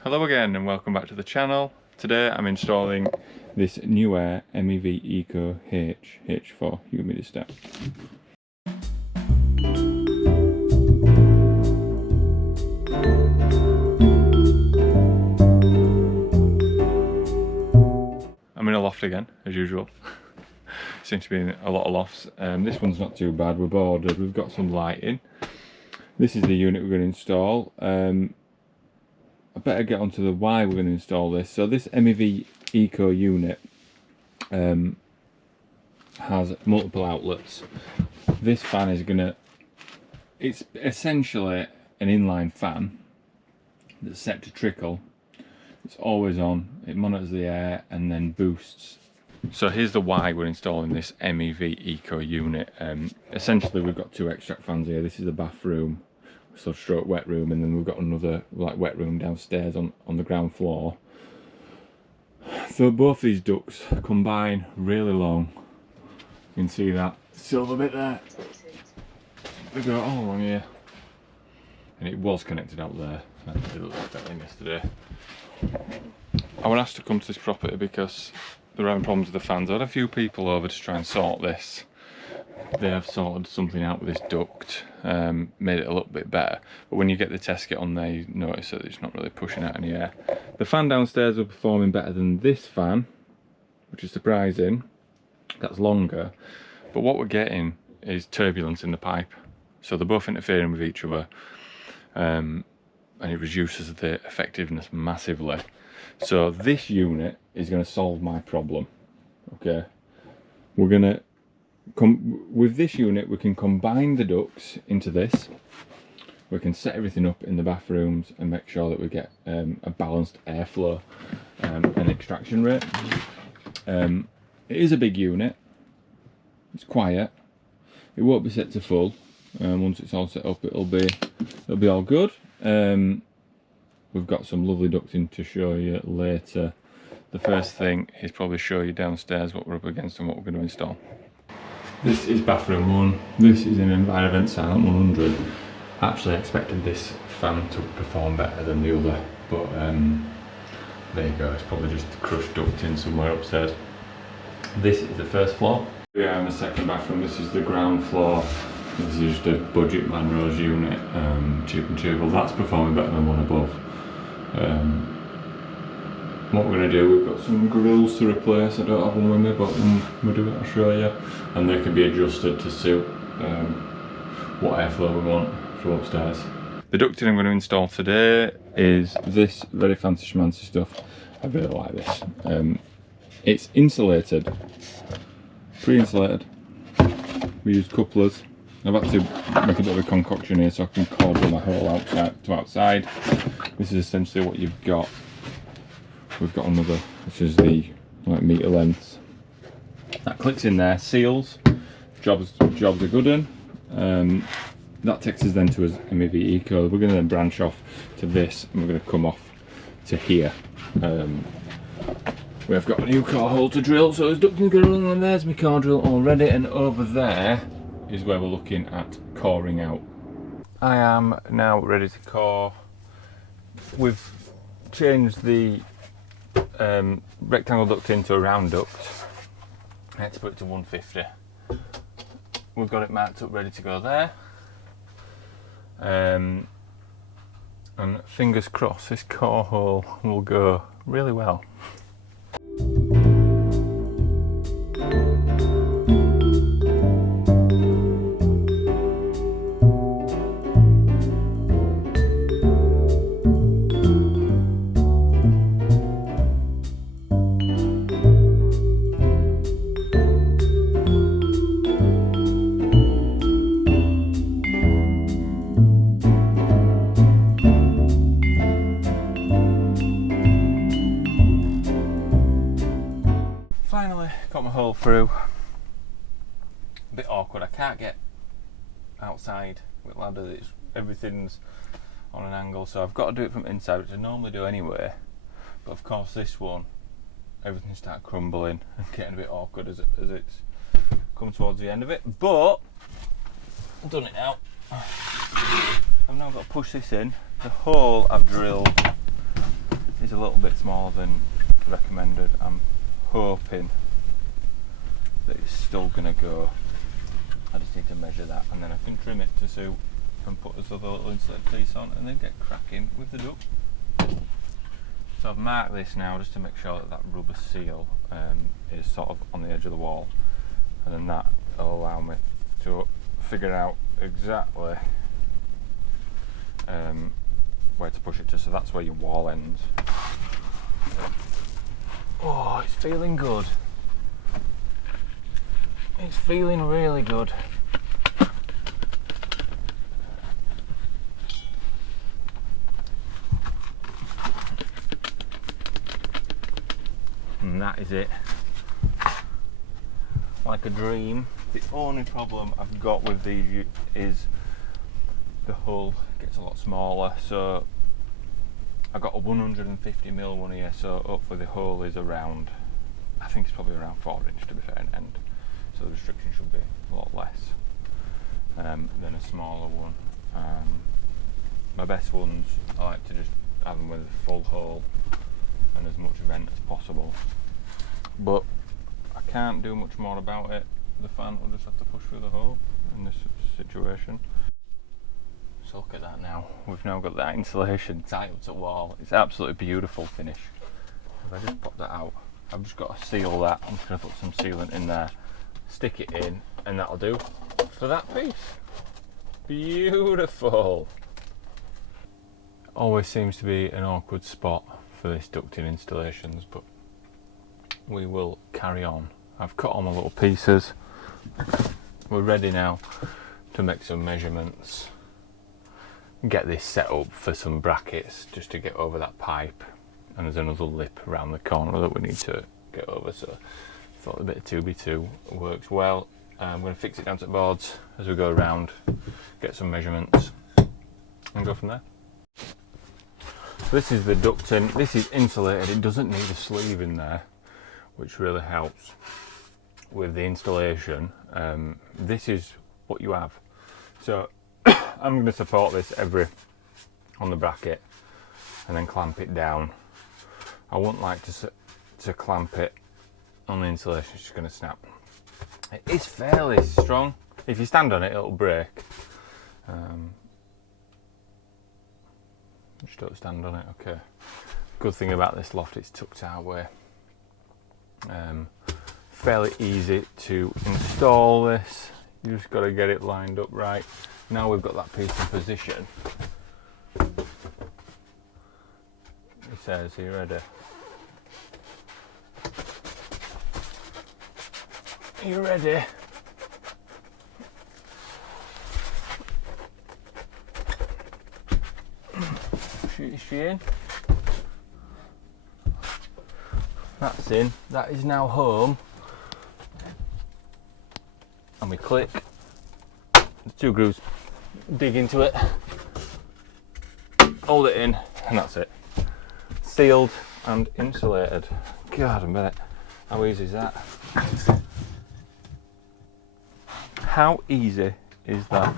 Hello again and welcome back to the channel. Today I'm installing this Nuaire MEV EcoH H4 humidifier. I'm in a loft again, as usual. Seems to be in a lot of lofts. This one's not too bad, we're boarded, we've got some lighting. This is the unit we're going to install. I better get onto the why we're going to install this. So this MEV Eco unit has multiple outlets. This fan is it's essentially an inline fan that's set to trickle. It's always on, it monitors the air and then boosts. So here's the why we're installing this MEV Eco unit. Essentially we've got two extract fans here. This is the bathroom, so stroke wet room, and then we've got another like wet room downstairs on the ground floor. So both these ducts combine really long. You can see that silver bit there. They go all along here, and it was connected out there. I did look like that yesterday. I was asked to come to this property because they're having problems with the fans. I had a few people over to try and sort this. They have sorted something out with this duct, made it a little bit better, but when you get the test kit on there you notice that it's not really pushing out any air. The fan downstairs are performing better than this fan, which is surprising. That's longer, but what we're getting is turbulence in the pipe, so they're both interfering with each other, and it reduces the effectiveness massively. So this unit is going to solve my problem. Okay, we're going to with this unit we can combine the ducts into this. We can set everything up in the bathrooms and make sure that we get a balanced airflow and extraction rate. It is a big unit, it's quiet, it won't be set to full. Once it's all set up it'll be all good. We've got some lovely ducting to show you later. The first thing is probably show you downstairs what we're up against and what we're going to install. This is bathroom one. This is an Envirovent Silent 100. I actually expected this fan to perform better than the other, but there you go, it's probably just crushed ducting somewhere upstairs. This is the first floor. We are in the second bathroom. This is the ground floor. This is just a budget Manrose unit, cheap and cheerful. That's performing better than one above. What we're going to do, we've got some grills to replace. I don't have one with me, but when we do it I'll show you. And they can be adjusted to suit what airflow we want from upstairs. The ducting I'm going to install today is this very fancy schmancy stuff. I really like this. It's insulated, pre-insulated. We use couplers. I've had to make a bit of a concoction here so I can cordle my hole outside to outside. This is essentially what you've got. We've got another, which is the meter lengths. That clicks in there, seals. Jobs are good in. That takes us then to his MEV Eco. We're going to then branch off to this, and we're going to come off to here. We've got a new core hole to drill, so there's ducting going on, and there's my core drill already, and over there is where we're looking at coring out. I am now ready to core. We've changed the rectangle duct into a round duct. I had to put it to 150. We've got it marked up ready to go there. And fingers crossed this core hole will go really well. Finally got my hole through. A bit awkward, I can't get outside with ladders, everything's on an angle, so I've got to do it from inside, which I normally do anyway, but of course this one, everything started crumbling and getting a bit awkward as it's come towards the end of it, but I've done it now. I've now got to push this in. The hole I've drilled little bit smaller than recommended. I'm hoping that it's still going to go. I just need to measure that and then I can trim it to suit and put this other little insulated piece on and then get cracking with the duct. So I've marked this now just to make sure that that rubber seal is sort of on the edge of the wall, and then that will allow me to figure out exactly where to push it to. So that's where your wall ends. Oh, it's feeling good. It's feeling really good. And that is it. Like a dream. The only problem I've got with these is the hull gets a lot smaller, so I got a 150mm one here, so hopefully the hole is around, I think it's probably around 4 inch to be fair, end. So the restriction should be a lot less than a smaller one. My best ones, I like to just have them with a full hole and as much vent as possible. But I can't do much more about it. The fan will just have to push through the hole in this situation. So look at that now. We've now got that insulation tied up to the wall. It's absolutely beautiful finish. If I just pop that out, I've just got to seal that. I'm just going to put some sealant in there, stick it in, and that'll do for that piece. Beautiful. Always seems to be an awkward spot for this ducting installations, but we will carry on. I've cut all my little pieces. We're ready now to make some measurements, get this set up for some brackets just to get over that pipe, and there's another lip around the corner that we need to get over, so I thought a bit of 2x2 works well. I'm going to fix it down to the boards as we go around, get some measurements and go from there. This is the ducting. This is insulated. It doesn't need a sleeve in there, which really helps with the installation. This is what you have. So I'm going to support this on the bracket and then clamp it down. I wouldn't like to clamp it on the insulation. It's just going to snap. It is fairly strong. If you stand on it, it'll break. Just don't stand on it. Okay. Good thing about this loft, it's tucked our way. Fairly easy to install this. You just got to get it lined up right. Now we've got that piece in position. It says, are you ready? Are you ready? Is she in? That's in. That is now home. And we click. The 2 grooves dig into it. Hold it in, and that's it. Sealed and insulated. God, a minute. How easy is that? How easy is that?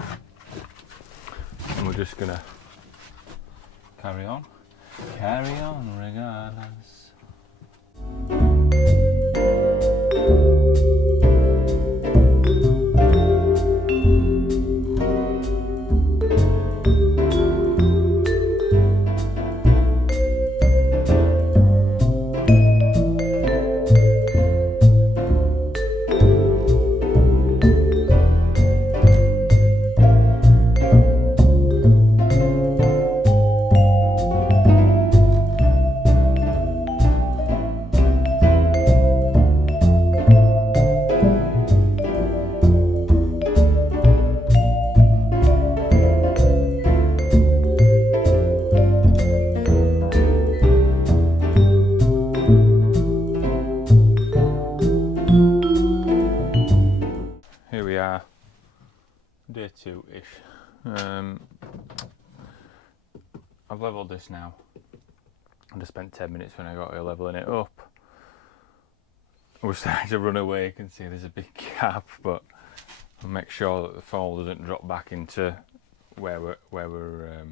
And we're just gonna carry on regardless. Here we are, day 2-ish. I've levelled this now. I just spent 10 minutes when I got here levelling it up. We're starting to run away. You can see there's a big gap, but I'll make sure that the fall doesn't drop back into where we're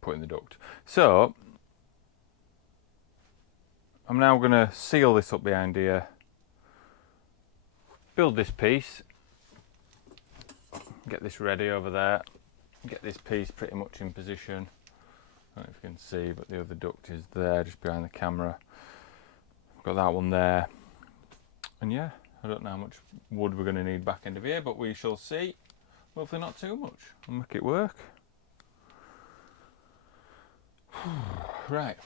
putting the duct. So I'm now going to seal this up behind here, build this piece, get this ready over there, get this piece pretty much in position. I don't know if you can see, but the other duct is there just behind the camera. I've got that one there, and yeah, I don't know how much wood we're going to need back end of here, but we shall see. Hopefully not too much. I'll make it work. Right,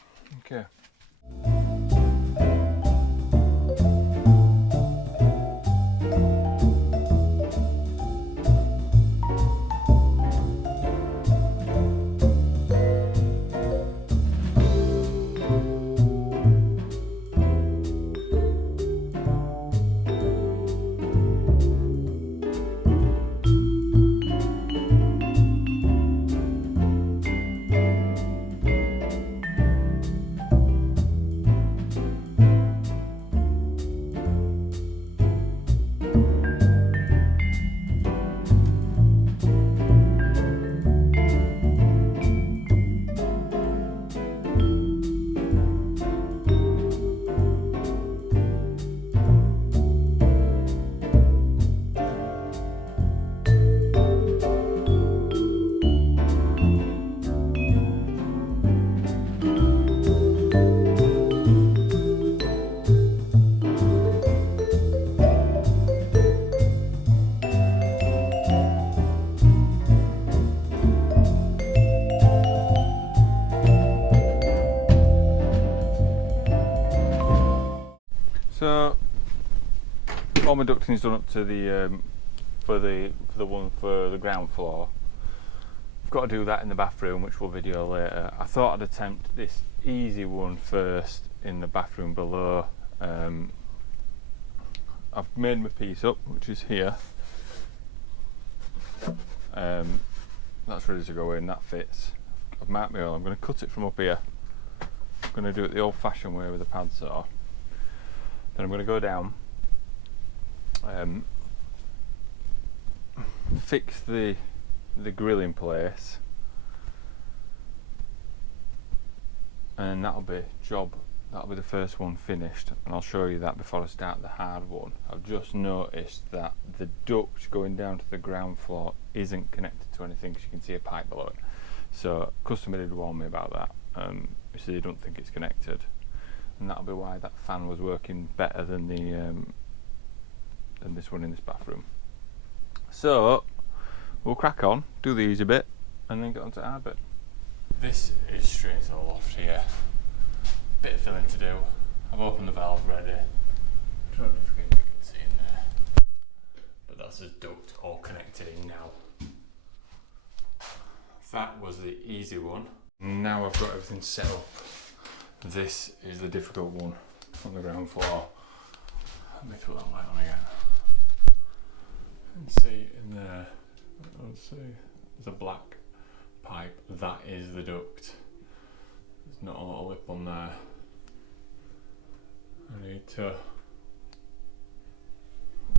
okay. So all my ducting is done up to the for the one for the ground floor. I've got to do that in the bathroom, which we'll video later. I thought I'd attempt this easy one first in the bathroom below. I've made my piece up, which is here. That's ready to go in, that fits. I've marked my hole. I'm going to cut it from up here. I'm going to do it the old-fashioned way with a pad saw. Then I'm going to go down, fix the grill in place, and that'll be the first one finished, and I'll show you that before I start the hard one. I've just noticed that the duct going down to the ground floor isn't connected to anything, because you can see a pipe below it. So customer did warn me about that. So they don't think it's connected, and that'll be why that fan was working better than this one in this bathroom. So we'll crack on, do the easy bit, and then get on to our bit. This is straight to the loft here. Bit of filling to do. I've opened the valve ready. I don't know if you can see in there, but that's his duct all connected in now. That was the easy one. Now I've got everything set up. This is the difficult one on the ground floor. Let me put that light on again. And see in there, let's see, there's a black pipe. That is the duct. There's not a little lip on there. I need to,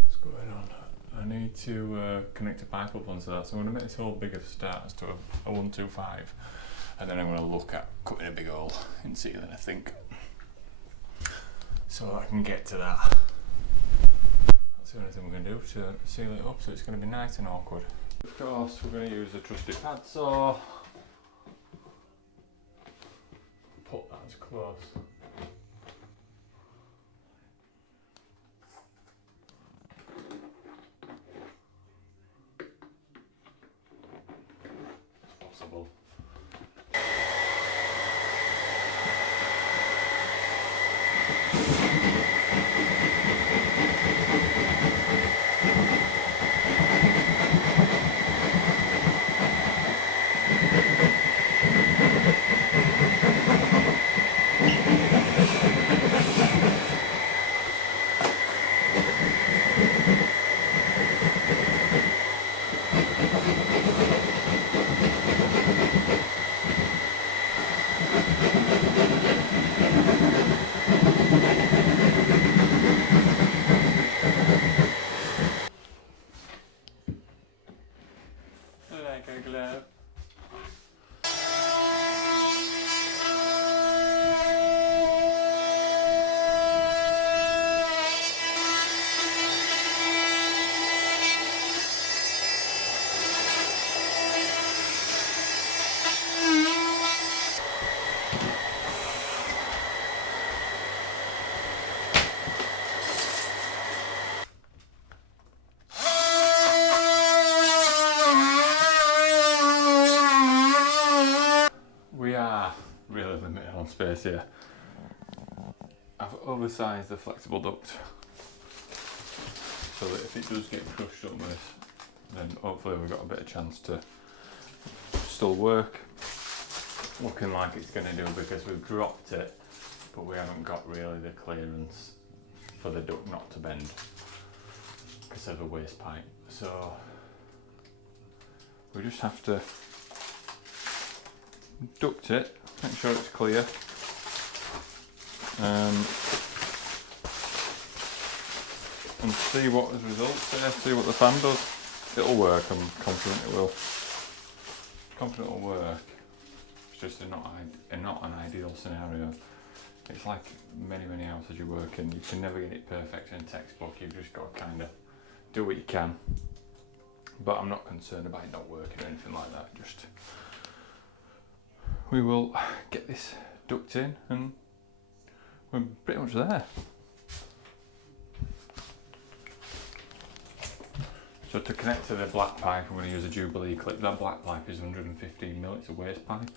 what's going on? I need to connect a pipe up onto that. So I'm going to make this hole bigger to start, as to a 125. And then I'm going to look at cutting a big hole in the ceiling, I think, so I can get to that. That's the only thing we're going to do to seal it up, so it's going to be nice and awkward. Of course, we're going to use a trusty pad saw. Put that as close as possible. really limited on space here. I've oversized the flexible duct so that if it does get crushed up with this, then hopefully we've got a bit of chance to still work. Looking like it's going to do because we've dropped it, but we haven't got really the clearance for the duct not to bend because of a waste pipe. So we just have to duct it, make sure it's clear. And see what the results there, see what the fan does. It'll work, I'm confident it will. Confident it'll work. It's just not an ideal scenario. It's like many houses you work in, you can never get it perfect in a textbook, you've just got to kind of do what you can. But I'm not concerned about it not working or anything like that, just we will get this duct in and we're pretty much there. So to connect to the black pipe, I'm going to use a Jubilee clip. That black pipe is 115mm, it's a waste pipe.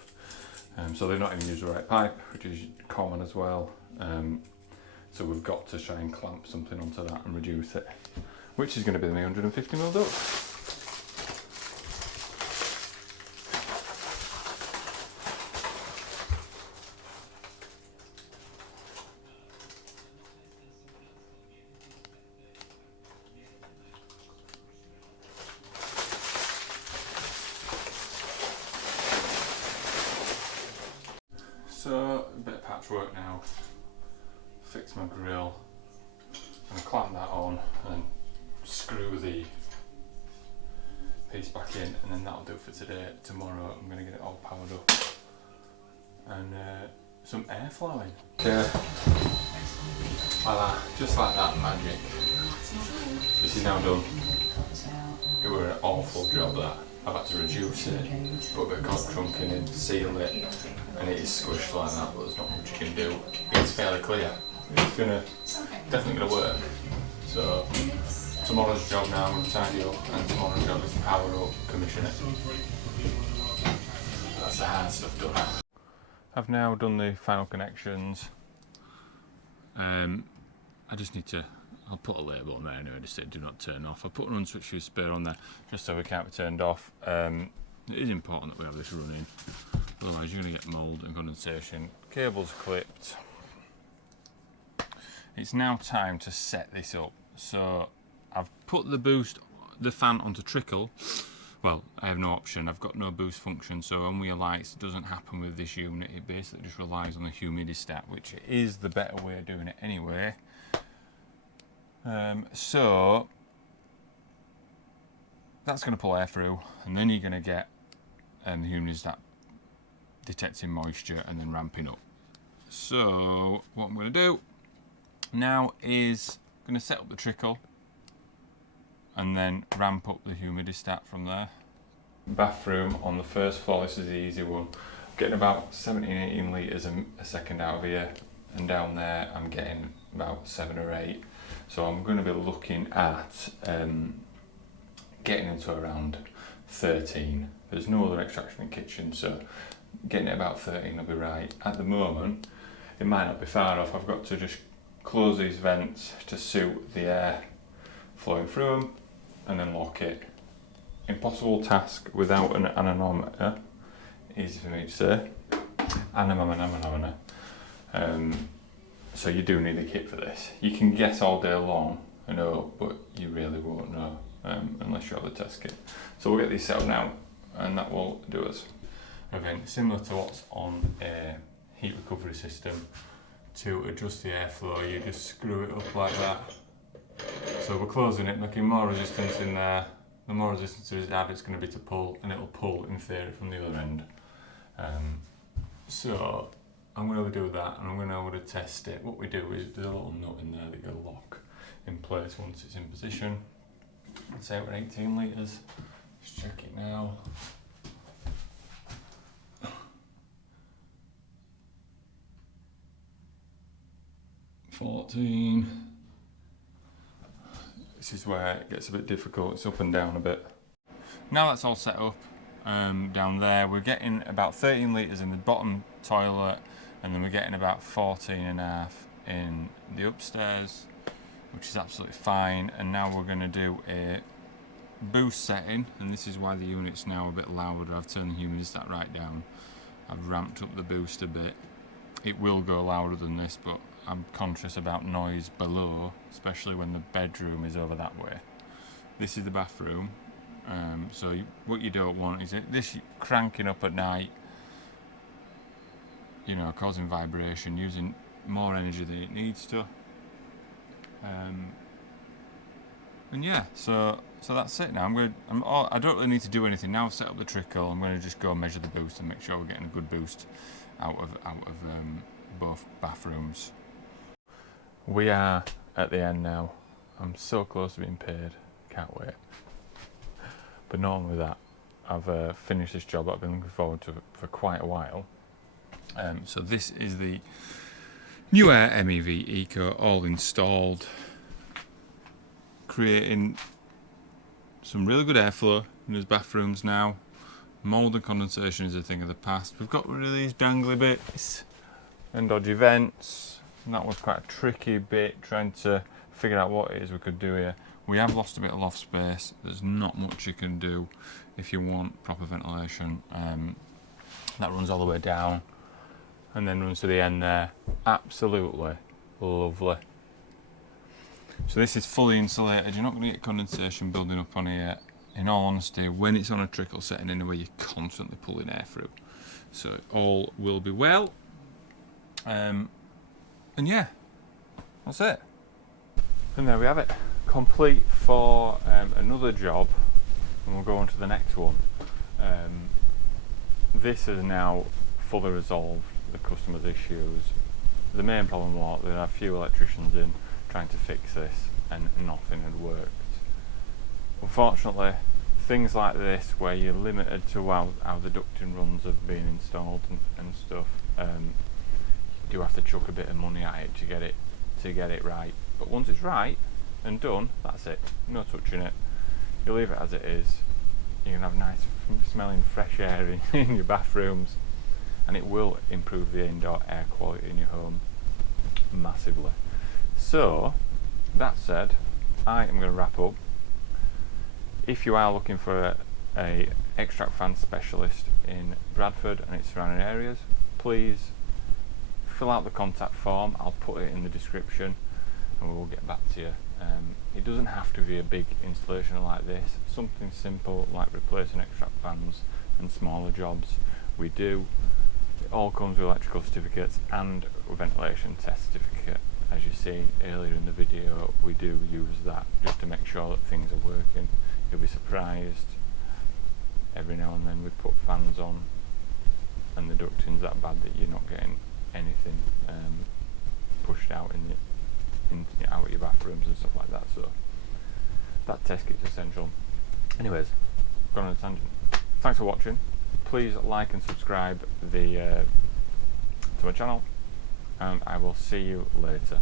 So they've not even used the right pipe, which is common as well. So we've got to try and clamp something onto that and reduce it, which is going to be the 150mm duct. So, a bit of patchwork now, fix my grill, and clamp that on and screw the piece back in, and then that'll do for today. Tomorrow I'm going to get it all powered up and some air flowing. Yeah, voila, just like that, magic. This is now done. It were an awful job that. I've had to reduce it, put a bit of cork trunking in, seal it, and it is squished like that, but there's not much you can do. It's fairly clear. It's definitely gonna work. So tomorrow's job now, I'm going to tidy up, and tomorrow's job is to power up, commission it. That's the hard stuff done. I've now done the final connections. I just need to, I'll put a label on there anyway to say do not turn off. I'll put an unswitched fuse spare on there just so we can't be turned off. It is important that we have this running, otherwise you're going to get mould and condensation. Cable's clipped. It's now time to set this up. So I've put the fan onto trickle. Well, I have no option, I've got no boost function, so on wheel lights it doesn't happen with this unit. It basically just relies on the humidistat, which is the better way of doing it anyway. So that's going to pull air through, and then you're going to get the humidistat detecting moisture and then ramping up. So what I'm going to do now is I'm going to set up the trickle and then ramp up the humidistat from there. Bathroom on the first floor, this is the easy one. I'm getting about 17-18 litres a second out of here, and down there I'm getting about 7 or 8. So I'm going to be looking at getting into around 13. There's no other extraction in the kitchen, so getting it about 13 will be right. At the moment, it might not be far off. I've got to just close these vents to suit the air flowing through them, and then lock it. Impossible task without an anemometer, easy for me to say. Anemometer. So you do need a kit for this. You can guess all day long, I know, but you really won't know unless you have the test kit. So we'll get these set up now, and that will do us. Again, similar to what's on a heat recovery system, to adjust the airflow, you just screw it up like that. So we're closing it, making more resistance in there. The more resistance is added, it's going to be to pull, and it'll pull in theory from the other end. So I'm going to do that, and I'm going to be able to test it. What we do is there's a little nut in there that you'll lock in place once it's in position. Let's say we're 18 litres. Let's check it now. 14. This is where it gets a bit difficult, it's up and down a bit. Now that's all set up, down there. We're getting about 13 litres in the bottom toilet, and then we're getting about 14.5 in the upstairs, which is absolutely fine. And now we're going to do a boost setting, and this is why the unit's now a bit louder. I've turned the humidistat right down. I've ramped up the boost a bit. It will go louder than this, but I'm conscious about noise below, especially when the bedroom is over that way. This is the bathroom. So what you don't want is this cranking up at night, you know, causing vibration, using more energy than it needs to. And yeah, so that's it now. I don't really need to do anything now. I've set up the trickle. I'm going to just go measure the boost and make sure we're getting a good boost out of both bathrooms. We are at the end now. I'm so close to being paid. Can't wait. But not only that, I've finished this job I've been looking forward to for quite a while. So this is the Nuaire MEV Eco, all installed, creating some really good airflow in those bathrooms now. Mould and condensation is a thing of the past. We've got rid of these dangly bits and dodgy vents, and that was quite a tricky bit, trying to figure out what it is we could do here. We have lost a bit of loft space. There's not much you can do if you want proper ventilation. That runs all the way down and then runs to the end there. Absolutely lovely. So this is fully insulated. You're not going to get condensation building up on here. In all honesty, when it's on a trickle setting anyway, you're constantly pulling air through. So all will be well. And yeah, that's it. And there we have it. Complete for another job, and we'll go on to the next one. This has now fully resolved the customer's issues. The main problem was there are a few electricians in trying to fix this and nothing had worked. Unfortunately, things like this where you're limited to how the ducting runs have been installed and stuff, you do have to chuck a bit of money at it to get it right. But once it's right and done, that's it. No touching it. You leave it as it is. You can have nice smelling fresh air in your bathrooms, and it will improve the indoor air quality in your home massively. So that said, I am going to wrap up. If you are looking for a extract fan specialist in Bradford and its surrounding areas, please fill out the contact form. I'll put it in the description and we will get back to you. It doesn't have to be a big installation like this. Something simple like replacing extract fans and smaller jobs we do. It all comes with electrical certificates and a ventilation test certificate. As you've seen earlier in the video, we do use that just to make sure that things are working. You'll be surprised. Every now and then we put fans on and the ducting's that bad that you're not getting anything pushed out out of your bathrooms and stuff like that. So that test kit's essential. Anyways, gone on a tangent. Thanks for watching. Please like and subscribe to my channel, and I will see you later.